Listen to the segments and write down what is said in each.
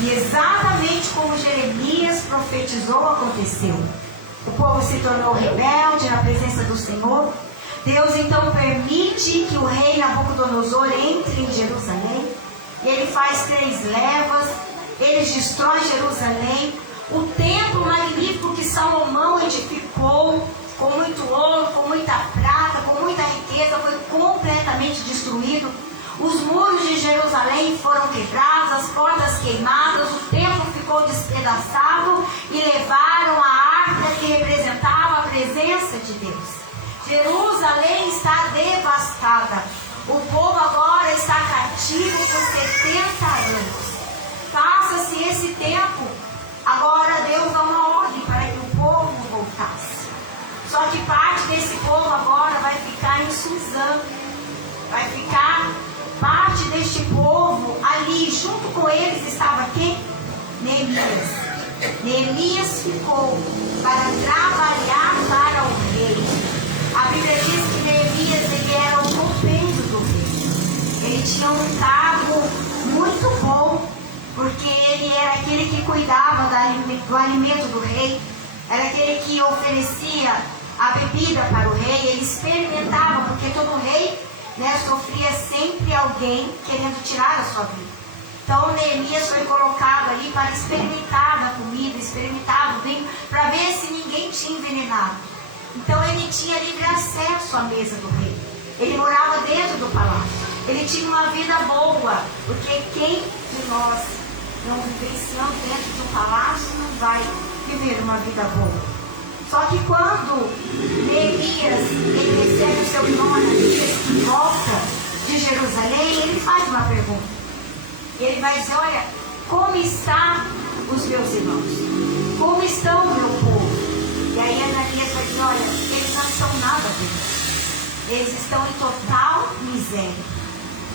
E exatamente como Jeremias profetizou, aconteceu. O povo se tornou rebelde na presença do Senhor. Deus então permite que o rei Nabucodonosor entre em Jerusalém. E ele faz 3 levas. Eles destroem Jerusalém. O templo magnífico que Salomão edificou, com muito ouro, com muita prata, com muita riqueza, foi completamente destruído. Os muros de Jerusalém foram quebrados, as portas queimadas, o templo ficou despedaçado e levaram a arca que representava a presença de Deus. Jerusalém está devastada. O povo agora está cativo por 70 anos. Passa-se esse tempo, agora Deus dá uma ordem para que o povo voltasse. Só que parte desse povo agora vai ficar em Suzã. Vai ficar parte deste povo ali. Junto com eles estava quem? Neemias. Neemias ficou para trabalhar para o rei. A Bíblia diz que Neemias ele era o compêndio do rei. Ele tinha um cargo muito bom, porque ele era aquele que cuidava do alimento do rei. Era aquele que oferecia a bebida para o rei. Ele experimentava, porque todo rei, sofria sempre alguém querendo tirar a sua vida. Então Neemias foi colocado ali para experimentar da comida, experimentar do vinho, para ver se ninguém tinha envenenado. Então ele tinha livre acesso à mesa do rei. Ele morava dentro do palácio. Ele tinha uma vida boa, porque quem de nós não vivenciando dentro de um palácio não vai viver uma vida boa? Só que quando Neemias ele recebe o seu irmão Ananias em volta de Jerusalém, ele faz uma pergunta. E ele vai dizer: olha, como estão os meus irmãos? Como estão o meu povo? E aí Ananias vai dizer: olha, eles não estão nada bem. Eles estão em total miséria.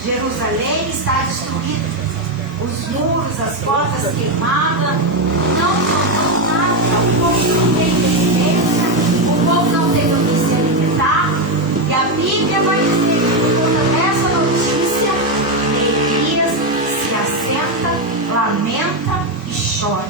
Jerusalém está destruída. Os muros, as portas queimadas, não são nada. O povo não tem resistência, o povo não tem o que se alimentar. E a Bíblia vai dizer que por conta dessa notícia, Neemias se assenta, lamenta e chora.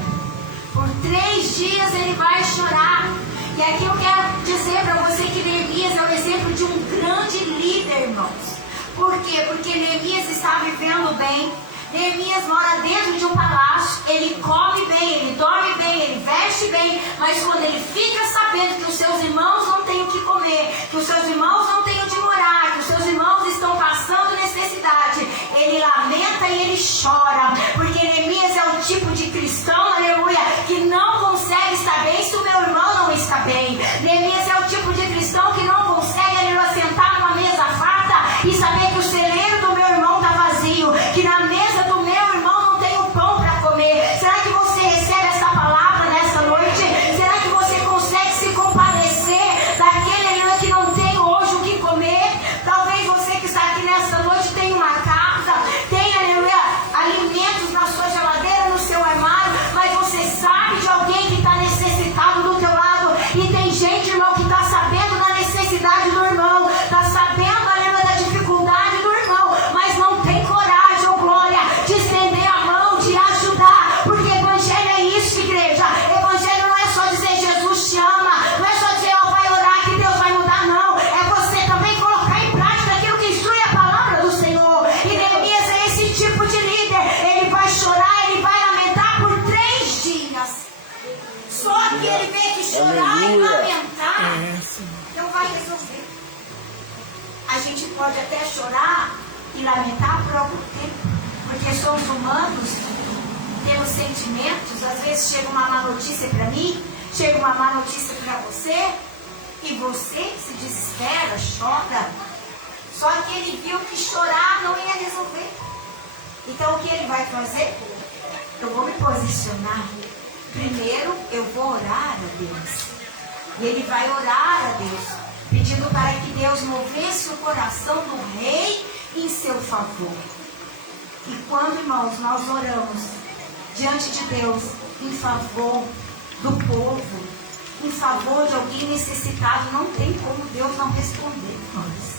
Por 3 dias ele vai chorar. E aqui eu quero dizer para você que Neemias é o exemplo de um grande líder, irmãos. Por quê? Porque Neemias está vivendo bem. Neemias mora dentro de um palácio, ele come bem, ele dorme bem, ele veste bem, mas quando ele fica sabendo que os seus irmãos não têm o que comer, que os seus irmãos não têm onde morar, que os seus irmãos estão passando necessidade, ele lamenta e ele chora, porque Neemias é o tipo de cristão, aleluia, que não consegue estar bem se o meu irmão não está bem. Neemias é o tipo de cristão que não consegue, aleluia, sentar numa mesa farta e saber que o celeiro do meu irmão está vazio, que na mesa do meu irmão não tem o pão para comer. Será que você recebe essa palavra nessa noite? Será que você consegue se compadecer daquele que não tem hoje o que comer? Talvez você que está aqui nessa noite tenha uma casa, tenha, aleluia, alimentos na sua geladeira, no seu armário, mas você sabe de alguém que está necessitado do teu lado. E tem gente, irmão, que está sabendo da necessidade do irmão, está sabendo, aleluia, da dificuldade do irmão, mas não tem coragem ou glória de estender a mão, de ajudar, porque evangelho é isso, igreja. Evangelho não é só dizer Jesus te ama, não é só dizer vai orar que Deus vai mudar, não. É você também colocar em prática aquilo que instrui a palavra do Senhor. E Neemias é esse tipo de líder. Ele vai chorar, ele vai lamentar por 3 dias. Só que ele vê que chorar e lamentar não vai resolver. A gente pode até chorar e lamentar por algum tempo, porque somos humanos, temos sentimentos. Às vezes chega uma má notícia para mim, chega uma má notícia para você, e você se desespera, chora. Só que ele viu que chorar não ia resolver. Então o que ele vai fazer? Eu vou me posicionar. Primeiro eu vou orar a Deus. E ele vai orar a Deus, pedindo para que Deus movesse o coração do rei em seu favor. E quando, irmãos, nós oramos diante de Deus em favor do povo, em favor de alguém necessitado, não tem como Deus não responder, irmãos.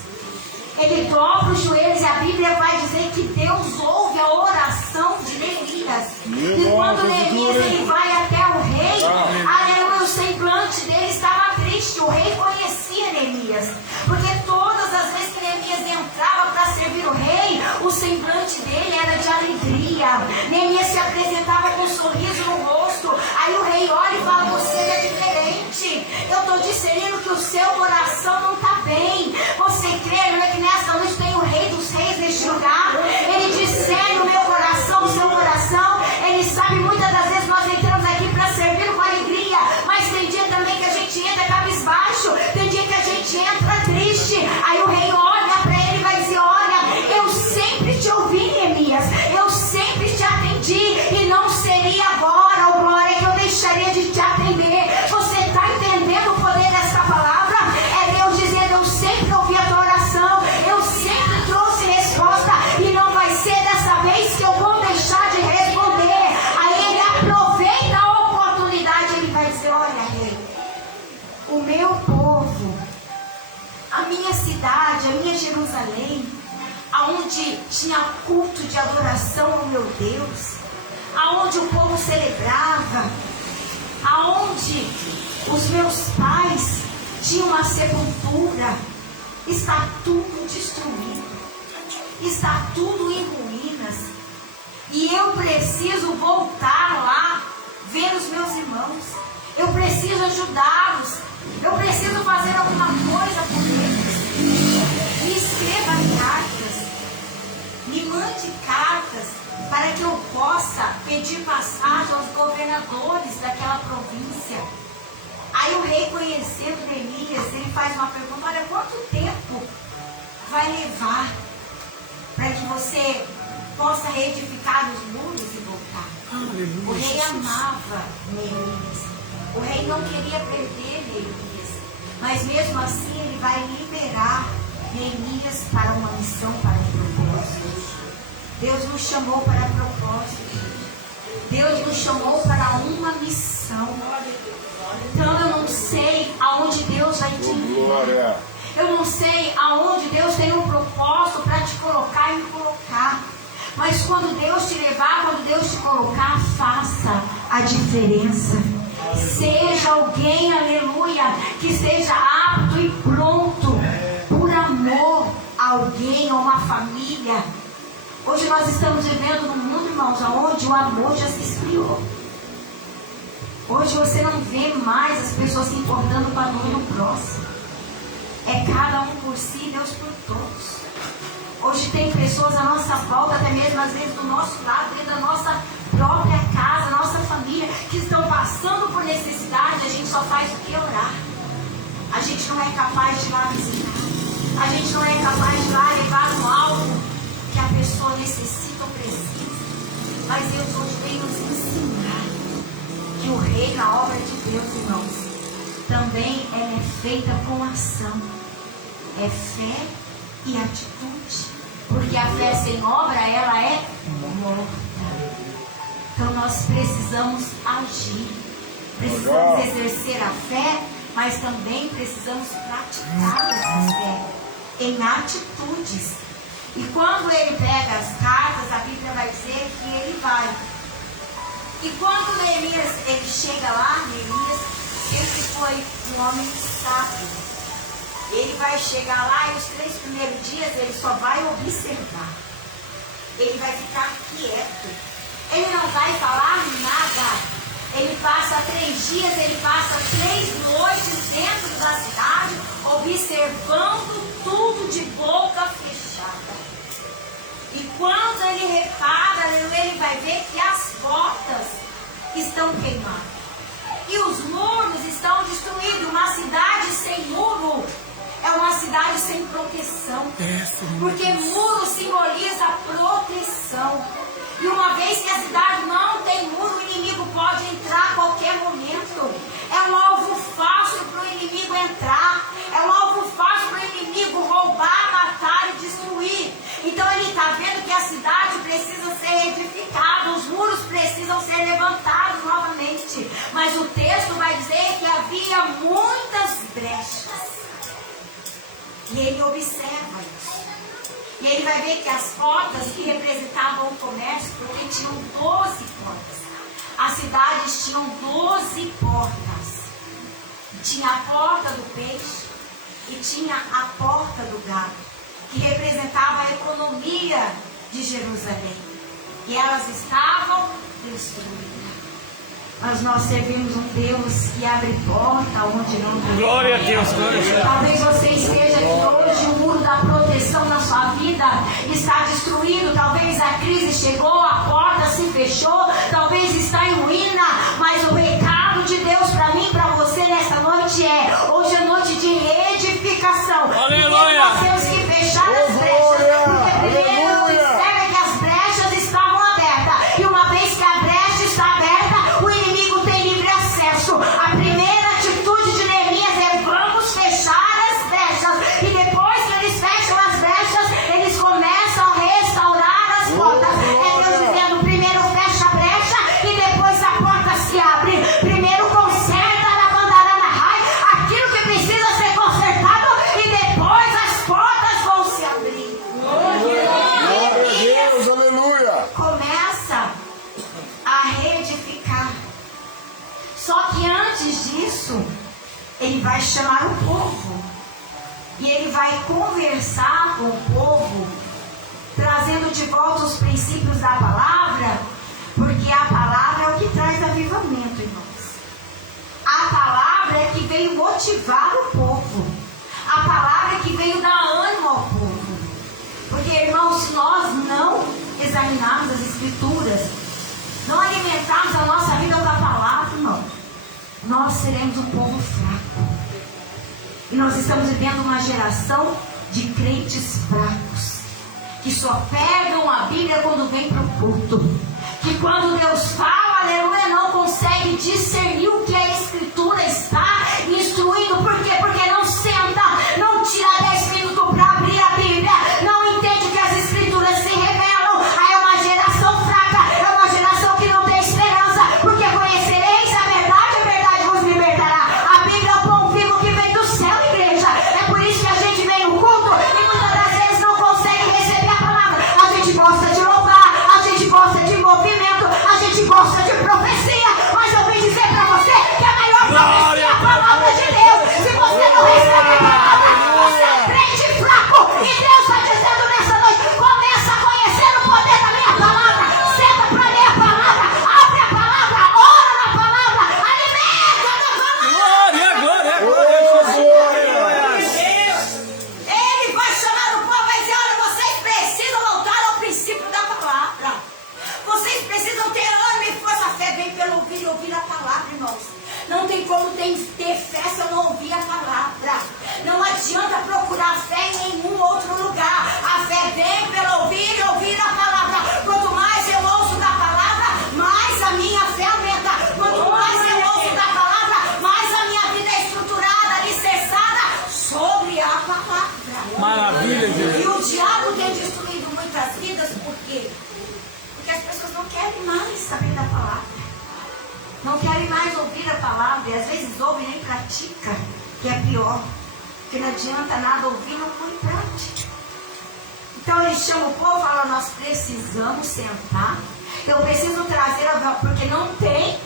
Ele dobra os joelhos e a Bíblia vai dizer que Deus ouve a oração de Neemias, E quando Neemias ele vai até o rei, aleluia, o semblante dele estava triste. O rei conhecia Neemias, porque todas as vezes que Neemias entrava para servir o rei, o semblante dele era de alegria. Neemias se apresentava com um sorriso no rosto. Aí o rei olha e fala: você é diferente. Eu estou discernindo que o seu coração não está bem. Você crê, não é que nessa noite tem o rei dos reis neste lugar? Ele discerne o meu coração, o seu coração. Ele sabe, muitas das vezes nós entramos aqui para servir com alegria, mas tem dia também que a gente entra cabisbaixo, tem dia que a gente entra triste. Aí o rei olha para ele e vai dizer: olha, eu sempre te ouvi, Neemias, eu sempre te atendi, e não seria agora, ó glória, que eu deixaria de te atender. Você está entendendo o poder dessa palavra? É Deus dizendo: eu sempre ouvi a tua oração, eu sempre trouxe resposta, e não vai ser dessa vez que eu vou deixar de responder. Aí ele aproveita a oportunidade, ele vai dizer: olha, rei, o meu povo, a minha cidade, a minha Jerusalém, aonde tinha culto de adoração ao meu Deus, aonde o povo celebrava, aonde os meus pais tinham uma sepultura, está tudo destruído, está tudo em ruínas, e eu preciso voltar lá, ver os meus irmãos, eu preciso ajudá-los, eu preciso fazer alguma coisa por eles. Me escreva cartas, me mande cartas, para que eu possa pedir passagem aos governadores daquela província. Aí o rei, conhecendo Neemias, ele faz uma pergunta: olha, quanto tempo vai levar para que você possa reedificar os muros e voltar? Aleluia. O rei amava Neemias, o rei não queria perder Neemias, mas mesmo assim ele vai liberar Neemias para uma missão, para um propósito. Deus nos chamou para propósito. Deus nos chamou para uma missão. Então eu não sei aonde Deus vai te enviar. Eu não sei aonde Deus tem um propósito para te colocar e me colocar. Mas quando Deus te levar, quando Deus te colocar, faça a diferença. Seja alguém, aleluia, que esteja apto e pronto por amor a alguém, a uma família. Hoje nós estamos vivendo num mundo, irmãos, onde o amor já se esfriou. Hoje você não vê mais as pessoas se importando com a dor do próximo. É cada um por si, Deus por todos. Hoje tem pessoas à nossa volta, até mesmo às vezes do nosso lado, dentro da nossa própria casa, nossa família, que estão passando por necessidade. A gente só faz o que? Orar. A gente não é capaz de ir lá visitar. A gente não é capaz de ir lá levar um algo que a pessoa necessita ou precisa. Mas Deus hoje vem nos ensinar que o reino, a obra de Deus, irmãos, também é feita com ação. É fé e atitude. Porque a fé sem obra, ela é morta. Então nós precisamos agir. Precisamos exercer a fé, mas também precisamos praticar essa fé em atitudes. E quando ele pega as cartas, a Bíblia vai dizer que ele vai. E quando Neemias, ele chega lá, Neemias sempre foi um homem sábio. Ele vai chegar lá e os 3 primeiros dias ele só vai observar. Ele vai ficar quieto. Ele não vai falar nada. Ele passa 3 dias, ele passa 3 noites dentro da cidade, observando tudo de boca fechada. E quando ele repara, ele vai ver que as portas estão queimadas. E os muros estão destruídos. Uma cidade sem muro é uma cidade sem proteção. Porque muro simboliza proteção. E uma vez que a cidade não tem muro, o inimigo pode entrar a qualquer momento. É um alvo fácil para o inimigo entrar. É um alvo fácil para o inimigo roubar, matar e destruir. Então ele está vendo que a cidade precisa ser edificada, os muros precisam ser levantados novamente. Mas o texto vai dizer que havia muitas brechas. E ele observa isso. E ele vai ver que as portas que representavam o comércio, porque tinham 12 portas. 12 portas. Tinha a porta do peixe e tinha a porta do gado, que representava a economia de Jerusalém. E elas estavam destruídas. Mas nós servimos um Deus que abre porta onde não tem. Glória a Deus, glória a Deus. Talvez você esteja aqui hoje, o muro da proteção na sua vida está destruído. Talvez a crise chegou, a porta se fechou, talvez está em ruína. Mas o recado de Deus para mim, para você nesta noite é: hoje é noite de reedificação. Aleluia. Nós temos que fechar as brechas, porque primeiro observa que as brechas estavam abertas. E uma vez que a brecha está aberta, o inimigo tem livre acesso. A primeira atitude de Neemias é: vamos fechar as brechas. E depois que eles fecham as brechas, eles começam a restaurar as portas. É Deus dizendo: primeiro fecha a brecha e depois a porta se abre. Primeiro conserta na bandarana rai aquilo que precisa ser consertado e depois as portas vão se abrir. Glória a Deus, aleluia. Começa a reedificar. Só que antes disso, ele vai chamar o povo. E ele vai conversar com o povo, trazendo de volta os princípios da palavra, porque a palavra é o que traz avivamento, irmãos. A palavra é que veio motivar o povo. A palavra é que veio dar ânimo ao povo. Porque, irmãos, se nós não examinarmos as escrituras, não alimentarmos a nossa vida com a palavra, irmão, nós seremos um povo fraco. E nós estamos vivendo uma geração de crentes fracos, que só pegam a Bíblia quando vem para o culto, que quando Deus fala, aleluia, não consegue discernir o que a Escritura está instruindo. Por quê? Porque não senta, não tira 10 minutos para abrir a Bíblia, não entende que as Escrituras se revelam. Aí é uma geração fraca, é uma geração que não tem esperança, porque conhecereis a verdade vos libertará. A Bíblia é o pão vivo que vem do céu, igreja. É por isso que a gente vem no culto e muitas das vezes não consegue receber a palavra. A gente gosta de louvar, a gente gosta de movimento, a gente gosta de profecia, mas eu vim dizer para você que a melhor profecia é a palavra de Deus. Se você não recebe a palavra, você é crente fraco. E Deus está dizendo nessa noite: começa a conhecer o poder da minha palavra, senta para ler a palavra, abre a palavra, ora na palavra, alimenta na palavra. Glória, glória, Ele vai chamar o povo e vai dizer: olha, vocês precisam voltar ao princípio da palavra. Vocês precisam ter ânimo e força. A fé vem pelo ouvir e ouvir a palavra, irmãos. Não tem como ter fé se eu não ouvir a palavra. Não adianta procurar fé em nenhum outro lugar. A fé vem pelo ouvir e ouvir a palavra. Quanto mais eu ouço da palavra, mais a minha fé aumenta. Quanto mais eu ouço da palavra, mais a minha vida é estruturada, alicerçada sobre a palavra. Maravilha, Jesus. E o diabo tem destruído muitas vidas, por quê? Porque as pessoas não querem mais saber da palavra. Não querem mais ouvir a palavra. E às vezes ouvem e nem pratica, que é pior. Porque não adianta nada ouvir e não pôr em prática. Então ele chama o povo e fala: nós precisamos sentar. Eu preciso trazer porque não tem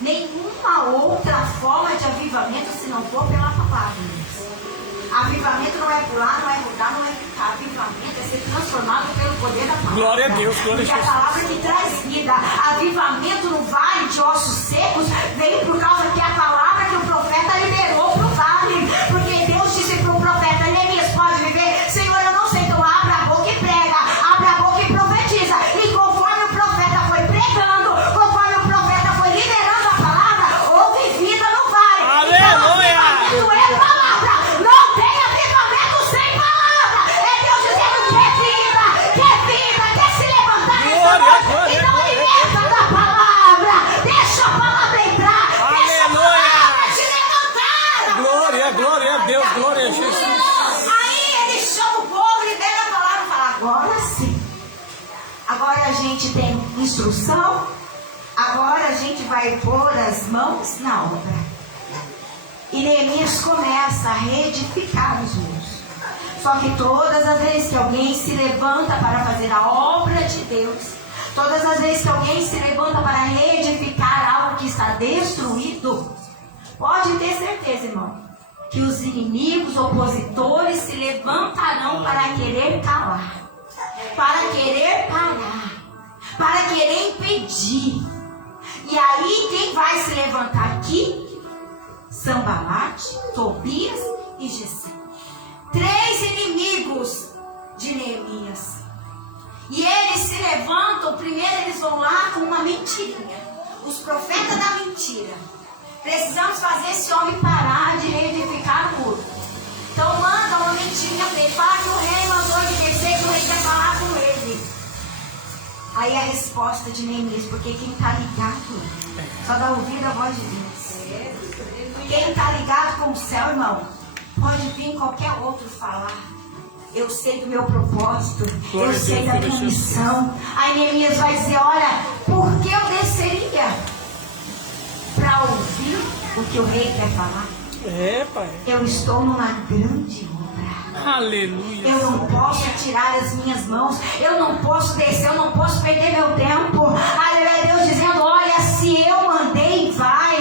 nenhuma outra forma de avivamento se não for pela palavra. Avivamento não é pular, não é mudar, não é ficar. Avivamento é ser transformado pelo poder da palavra. Glória a Deus, glória a Porque Deus. a palavra que traz vida. Avivamento no vale de ossos secos veio por causa que a palavra que o profeta liberou para o vale. Porque Deus disse para o profeta: Neemias, pode viver? Senhor, eu não sei, então abra a boca e prega, abra a boca e profetiza. E conforme o profeta foi pregando, conforme o profeta foi liberando a palavra, houve vida no vale. Aleluia! Então, avivamento é palavra. Não tem avivamento sem palavra. É Deus dizendo: quer se levantar nessa noite. Então alimenta da palavra. Deixa a palavra entrar. Deixa a palavra te levantar. Glória, glória a Deus, glória a Jesus. Aí ele chama o povo, libera a palavra e fala: agora sim. Agora a gente tem instrução. Agora a gente vai pôr as mãos na obra. E Neemias começa a reedificar os muros. Só que todas as vezes que alguém se levanta para fazer a obra de Deus, todas as vezes que alguém se levanta para reedificar algo que está destruído. Pode ter certeza, irmão, que os inimigos opositores se levantarão para querer calar, para querer parar, para querer impedir. E aí quem vai se levantar aqui? Sanbalate, Tobias e Gesem. 3 inimigos de Neemias. E eles se levantam, primeiro eles vão lá com uma mentirinha. Os profetas da mentira. Precisamos fazer esse homem parar de reedificar o muro. Então manda uma mentirinha para ele. Fala que o rei mandou ele descer, que o rei quer falar com ele. Aí a resposta de Neemias, porque quem está ligado só dá ouvido à voz de Deus. Quem está ligado com o céu, irmão, pode vir qualquer outro falar. Eu sei do meu propósito, eu sei da minha missão. Aí Neemias vai dizer, olha, por que eu desceria? Para ouvir o que o rei quer falar. É, pai. Eu estou numa grande obra. Aleluia. Eu não posso tirar as minhas mãos. Eu não posso descer. Eu não posso perder meu tempo. Aleluia. Deus dizendo, olha, se eu mandei, vai.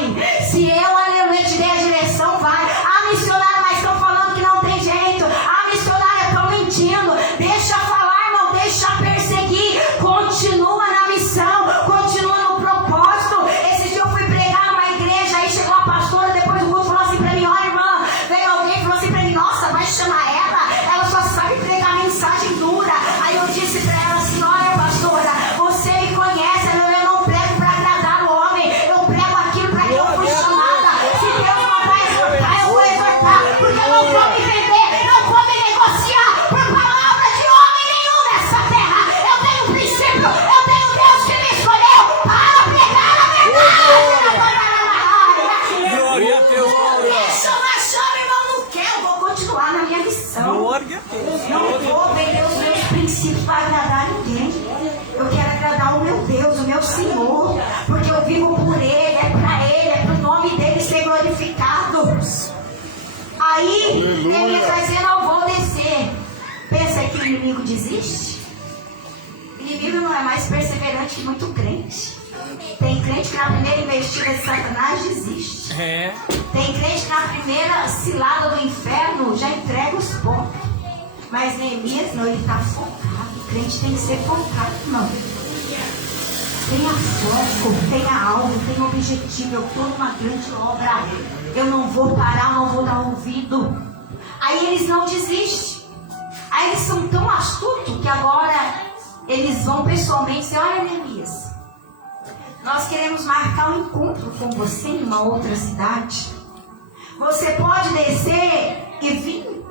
Se eu, aleluia, te dei a direção, vai. Ah, missionário, mas estão falando que não tem jeito. Ah, missionário, estão mentindo. Deixa falar, irmão. Deixa perseguir. Continua na missão. Continua no propósito. Esse dia eu fui pregar numa igreja. Aí chegou a pastora. Depois do culto falou assim pra mim, olha, irmã. Veio alguém e falou assim pra mim, nossa, vai chamar ela. Ela só sabe pregar mensagem dura. Aí eu disse pra ela assim, olha, pastora, você me conhece. Eu não prego pra agradar o homem. Eu prego aquilo pra que eu fui chamada. Se Deus não vai exortar, eu vou exortar. Porque eu não vou me vender. Não vou me negociar por palavra de homem nenhum nessa terra. Eu tenho um princípio. Eu tenho um Deus que me escolheu para pregar a verdade. Glória a Deus. Chama, irmão, não quer. Eu vou continuar na minha missão. Glória a Deus. Não vou vender os meus princípios para agradar ninguém. Eu quero agradar o meu Deus, o meu Senhor. Porque eu vivo por Ele, é para o nome dEle ser glorificado. Aí, ele vai dizer, não vou descer. Pensa que o inimigo desiste? O inimigo não é mais perseverante que muito crente. Tem crente que na primeira investida de Satanás desiste. É. Tem crente que na primeira cilada do inferno já entrega os pontos. Mas Neemias não, ele está focado. O crente tem que ser focado, irmão. Tenha foco, tenha algo, tenha objetivo. Eu estou numa grande obra. Eu não vou parar, não vou dar ouvido. Aí eles não desistem. Aí eles são tão astutos que agora eles vão pessoalmente dizer, olha, Neemias, nós queremos marcar um encontro com você em uma outra cidade. Você pode descer e vir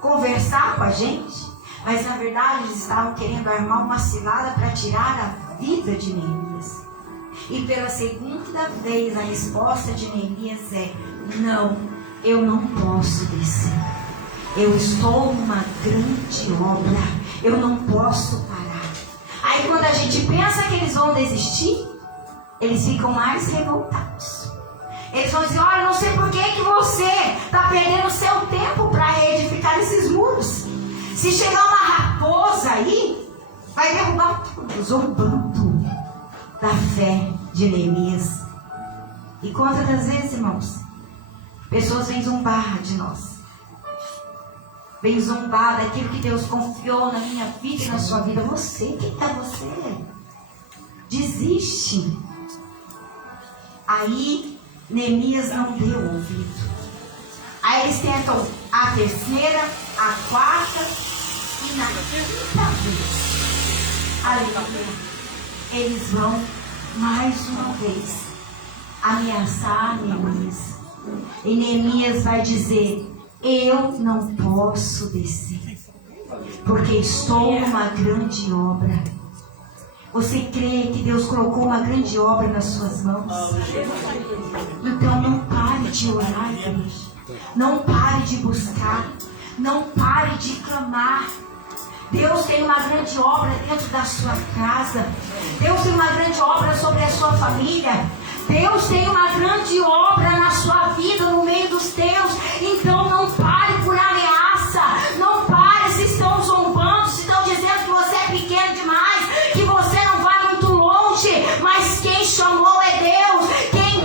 conversar com a gente. Mas na verdade eles estavam querendo armar uma cilada para tirar a vida de Neemias. E pela segunda vez a resposta de Neemias é, não, eu não posso descer. Eu estou numa grande obra. Eu não posso parar. Aí quando a gente pensa que eles vão desistir, eles ficam mais revoltados. Eles vão dizer, olha, não sei por que você está perdendo o seu tempo para reedificar esses muros. Se chegar uma raposa aí, vai derrubar tudo, zombando da fé de Neemias. E quantas das vezes, irmãos, pessoas vêm zombar de nós. Vêm zombar daquilo que Deus confiou na minha vida e na sua vida. Você, quem é você? Desiste. Aí Neemias não deu ouvido. Aí eles tentam a terceira, a quarta e na quinta vez. Aleluia. Eles vão mais uma vez ameaçar Neemias. E Neemias vai dizer, eu não posso descer, porque estou numa grande obra. Você crê que Deus colocou uma grande obra nas suas mãos? Então não pare de orar, igreja. Não pare de buscar. Não pare de clamar. Deus tem uma grande obra dentro da sua casa. Deus tem uma grande obra sobre a sua família. Deus tem uma grande obra na sua vida, no meio dos teus. Então não pare por ameaça. Não pare se estão zombando, se estão dizendo que você é pequeno demais, que você não vai muito longe. Mas quem chamou é Deus. Quem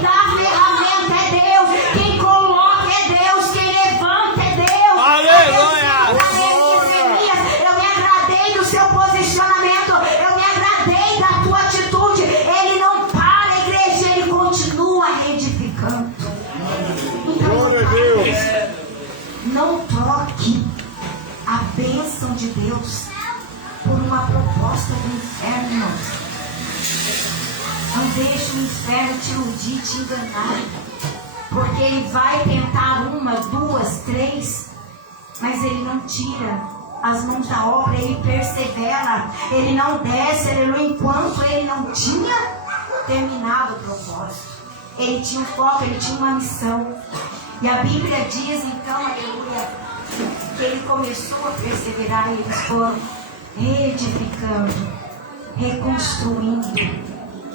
deixe o inferno te iludir, te enganar. Porque ele vai tentar 1, 2, 3, mas ele não tira as mãos da obra, ele persevera, ele não desce, aleluia, enquanto ele não tinha terminado o propósito. Ele tinha um foco, ele tinha uma missão. E a Bíblia diz então, aleluia, que ele começou a perseverar e eles foram edificando, reconstruindo,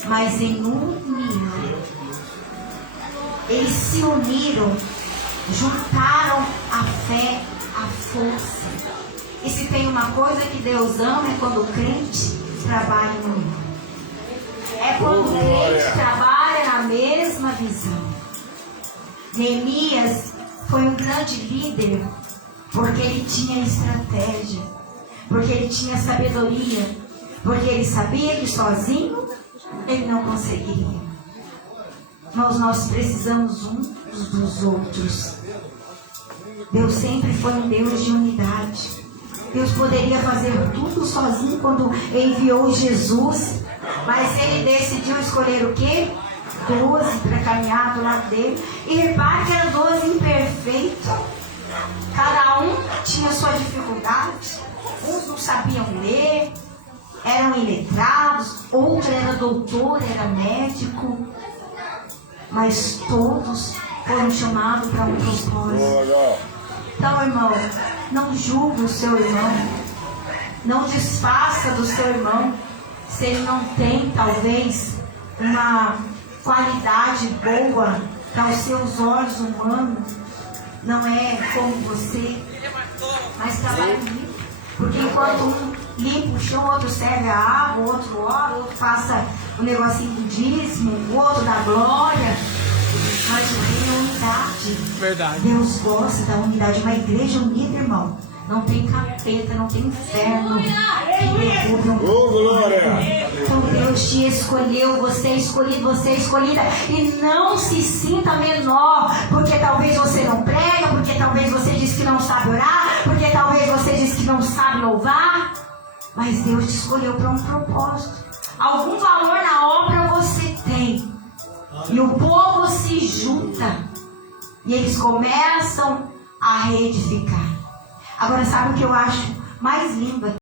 mas em união. Eles se uniram, juntaram a fé, a força. E se tem uma coisa que Deus ama é quando o crente trabalha em união. É quando o crente trabalha na mesma visão. Neemias foi um grande líder porque ele tinha estratégia, porque ele tinha sabedoria, porque ele sabia que sozinho ele não conseguiria. Mas nós precisamos uns dos outros. Deus sempre foi um Deus de unidade. Deus poderia fazer tudo sozinho quando enviou Jesus, mas ele decidiu escolher o quê? 12 para caminhar do lado dele. E repare que eram 12 imperfeitos. Cada um tinha sua dificuldade. Uns não sabiam ler, eram iletrados, outro era doutor, era médico. Mas todos foram chamados para um propósito. Então, irmão, não julgue o seu irmão. Não desfaça do seu irmão se ele não tem, talvez, uma qualidade boa aos seus olhos humanos. Não é como você, mas trabalha limpo. Porque enquanto um limpa o chão, o outro serve a água, o outro ora, o outro passa o negocinho do dízimo, o outro da glória. Mas o reino é unidade. Verdade. Deus gosta da unidade. Uma igreja unida, irmão, não tem capeta, não tem inferno que derruba um Glória! Então Deus te escolheu, você é escolhido, você é escolhida. E não se sinta menor, porque talvez você não prega, porque talvez você diz que não sabe orar, porque talvez você diz que não sabe louvar. Mas Deus te escolheu para um propósito. Algum valor na obra você tem. E o povo se junta. E eles começam a reedificar. Agora, sabe o que eu acho mais lindo aqui?